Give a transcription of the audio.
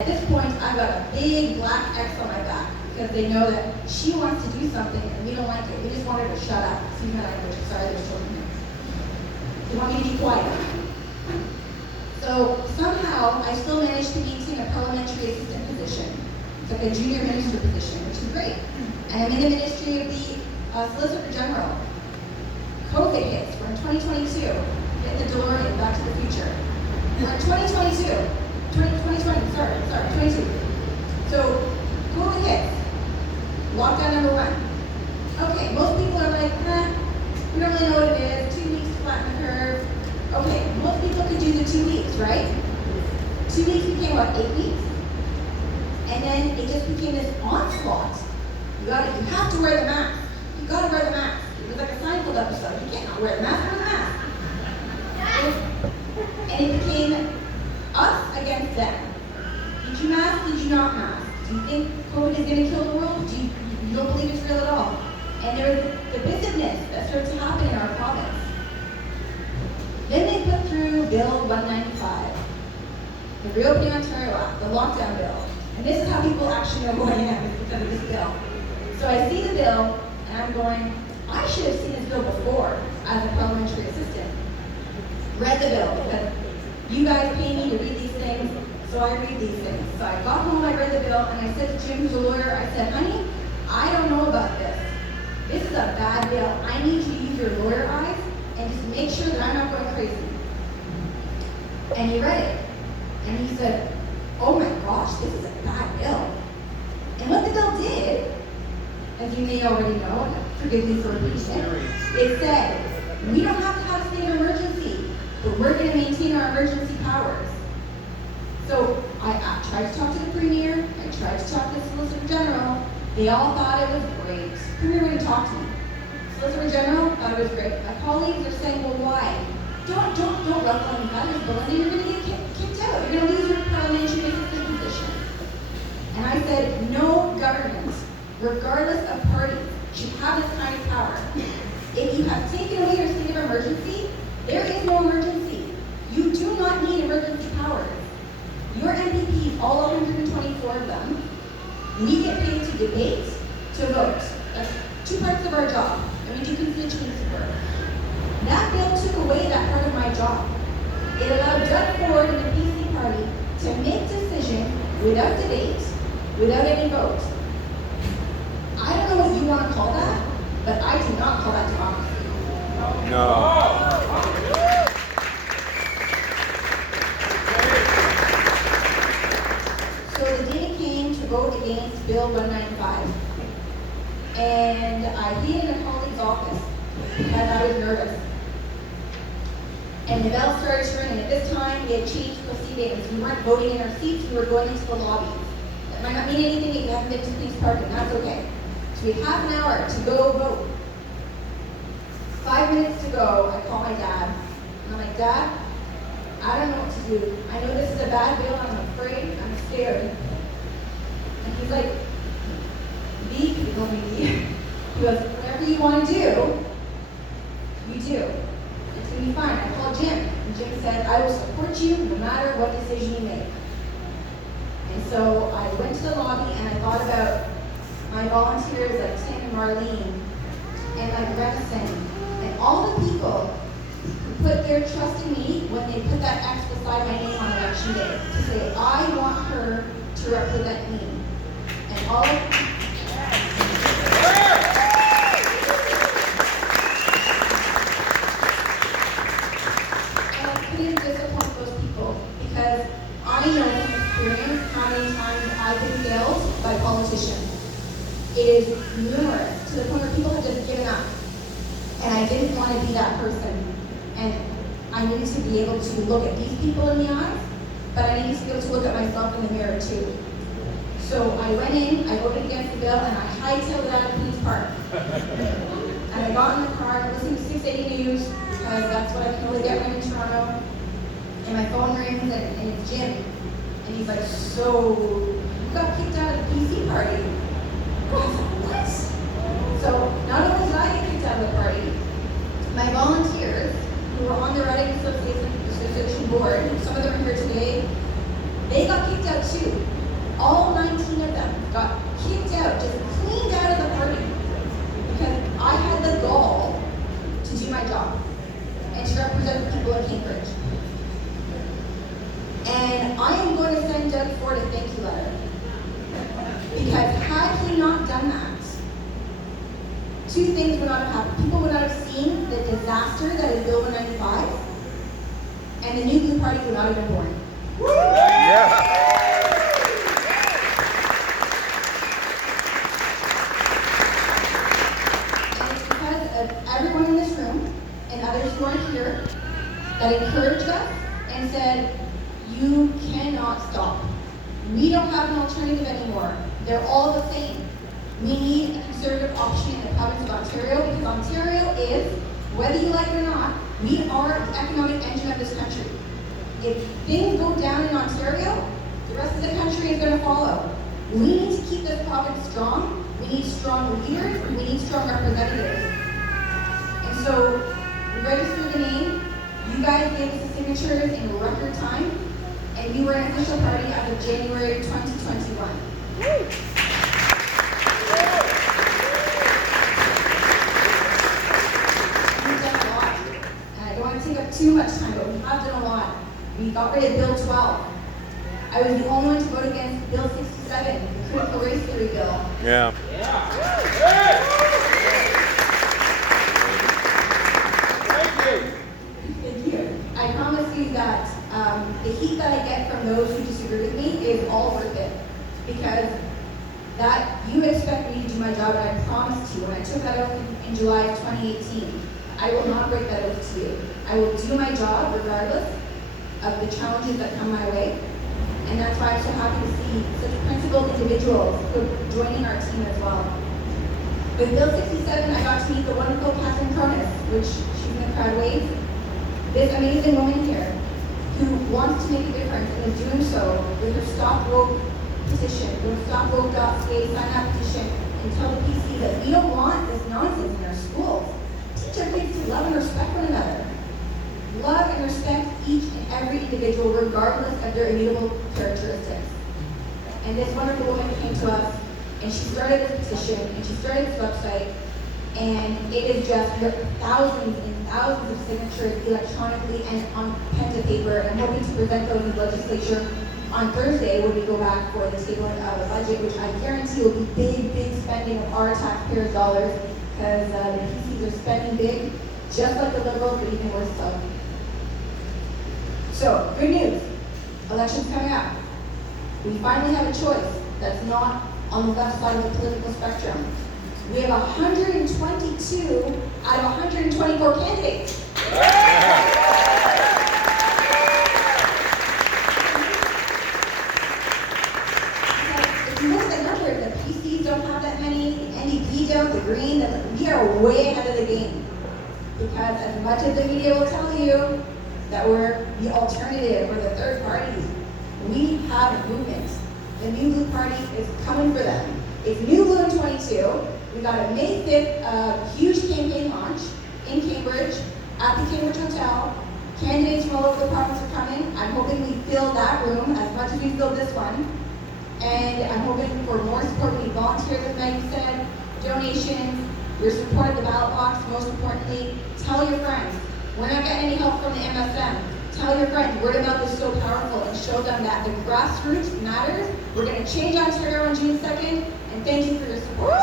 At this point, I've got a big black X on my back because they know that she wants to do something and we don't like it. We just want her to shut up. Excuse my language. Sorry, there's children here. They want me to be quiet. So somehow, I still managed to maintain a parliamentary assistant position. It's like a junior minister position, which is great. And I'm in the ministry of the Solicitor General. COVID hits. We're in 2022. Get the DeLorean, Back to the Future. We're in 2022. 22. So, COVID hits. Lockdown number 1. Okay, most people are like, we don't really know what it is. 2 weeks to flatten the curve. Okay, most people could do the 2 weeks, right? 2 weeks became what, 8 weeks? And then it just became this onslaught. You have to wear the mask. You gotta wear the mask. It was like a Seinfeld episode. You can't not wear the mask, wear the mask. And it became us against them. Did you mask? Did you not mask? Do you think COVID is going to kill the world? You don't believe it's real at all? And there's divisiveness that starts to happen in our province. Then they put through Bill 195, the Reopening Ontario Act, the lockdown bill. And this is how people actually know who I am, is because of this bill. So I see the bill, and I'm going, I should have seen this bill before as a parliamentary assistant. Read the bill, because you guys pay me to read these things, so I read these things. So I got home, I read the bill, and I said to Jim, who's a lawyer, I said, honey, I don't know about this. This is a bad bill. I need you to use your lawyer eyes and just make sure that I'm not going crazy. And he read it, and he said, oh my gosh, this is a bad bill. And what the bill did, as you may already know, and forgive me for repeating it said, we don't have to have a state of emergency, but we're going to maintain our emergency powers. So I tried to talk to the Premier, I tried to talk to the Solicitor General. They all thought it was great. The Premier wouldn't talk to me. Solicitor General thought it was great. My colleagues are saying, well, why? Don't ruffle any feathers, Belinda. You're going to get kicked out. You're going to lose your parliamentary assistant position. And I said, no government, regardless of party, should have this kind of power. If you have taken away your state of emergency, there is no emergency. You do not need emergency powers. Your MPPs, all 124 of them, we get paid to debate, to vote. That's 2 parts of our job, and we do constituency work. That bill took away that part of my job. It allowed Doug Ford and the PC party to make decisions without debate, without any vote. I don't know what you want to call that, but I do not call that democracy. No. So the day came to vote against Bill 195. And I hid in a colleague's office because I was nervous. And the bell started to ring, and at this time we had changed proceedings. We weren't voting in our seats, we were going into the lobby. That might not mean anything if you haven't been to police parking, that's okay. So we had half an hour to go vote. 5 minutes to go, I call my dad. And I'm like, Dad, I don't know what to do. I know this is a bad bill, I'm afraid, I'm scared. And he's like, B, he told me B. He goes, whatever you want to do, you do. It's going to be fine. I called Jim, and Jim said, I will support you no matter what decision you make. And so I went to the lobby and I thought about my volunteers like Tim and Marlene and like Remsen and all the people who put their trust in me when they put that X beside my name on election day to say, I want her to represent me. And all of disappoint those people because I know from experience how many times I've been failed by politicians. It is numerous to the point where people have just given up. And I didn't want to be that person. And I needed to be able to look at these people in the eyes, but I needed to be able to look at myself in the mirror too. So I went in, I voted against the bill, and I hightailed it out of Queen's Park. And I got in the car, I listened to 680 News, because that's what I can only get when I'm in Toronto. And my phone rings, and it's Jim. And he's like, so, you got kicked out of the PC party? I was like, what? So, not only did I get kicked out of the party, my volunteers, who were on the Riding Association board, some of them are here today, They got kicked out too. All 19 of them got kicked out, just cleaned out of the party, because I had the gall to do my job and to represent the people of Cambridge. And I am going to send Doug Ford a thank you letter. Because had he not done that, two things would not have happened. People would not have seen the disaster that is Bill 195, and the new Blue Party would not have been born. Yeah. And it's because of everyone in this room and others who are here that encouraged us and said, you cannot stop. We don't have an alternative anymore. They're all the same. We need a conservative option in the province of Ontario because Ontario is, whether you like it or not, we are the economic engine of this country. If things go down in Ontario, the rest of the country is going to follow. We need to keep this province strong. We need strong leaders. We need strong representatives. And so, we registered the name. You guys gave us the signatures in record time. And you were an official party as of January 2021. We've done a lot. And I don't want to take up too much time, but we have done a lot. We got rid of Bill 12. I was the only one to vote against Bill 67, the critical race theory bill. Yeah. Thank you. I promise you that the heat that I get from those who disagree with me is all worth it. Because that you expect me to do my job, and I promised you when I took that oath in July of 2018, I will not break that oath to you. I will do my job regardless of the challenges that come my way. And that's why I'm so happy to see such principled individuals who are joining our team as well. With Bill 67, I got to meet the wonderful Catherine Cronus, which she's in the crowd wave. This amazing woman here who wants to make a difference and is doing so with her Stop Woke petition, with stopwoke.ca sign-up petition, and tell the PC that we don't want this nonsense in our schools. Teach our kids to love and respect one another. Love and respect each and every individual regardless of their immutable characteristics. And this wonderful woman came to us and she started this petition and she started this website, and it is just thousands and thousands of signatures electronically and on pen to paper. And I'm hoping to present those in the legislature on Thursday when we go back for the tabling of a budget, which I guarantee will be big, big spending of our taxpayers' dollars, because the PCs are spending big, just like the Liberals, but even worse so. So, good news. Election's coming up. We finally have a choice that's not on the left side of the political spectrum. We have 122 out of 124 candidates. If you look at the numbers, the PCs don't have that many, the NDP don't, the Green, we are way ahead of the game. Because as much as the media will tell you that we're the alternative or the third party, we have movement. The New Blue Party is coming for them. It's New Blue in 22. We got a May 5th huge campaign launch in Cambridge at the Cambridge Hotel. Candidates from all over the province are coming. I'm hoping we fill that room as much as we filled this one. And I'm hoping for more support. We need volunteers, as Maggie said, donations, your support at the ballot box. Most importantly, tell your friends. We're not getting any help from the MSM. Tell your friends, word of mouth is so powerful, and show them that the grassroots matters. We're going to change Ontario on June 2nd, and thank you for your support.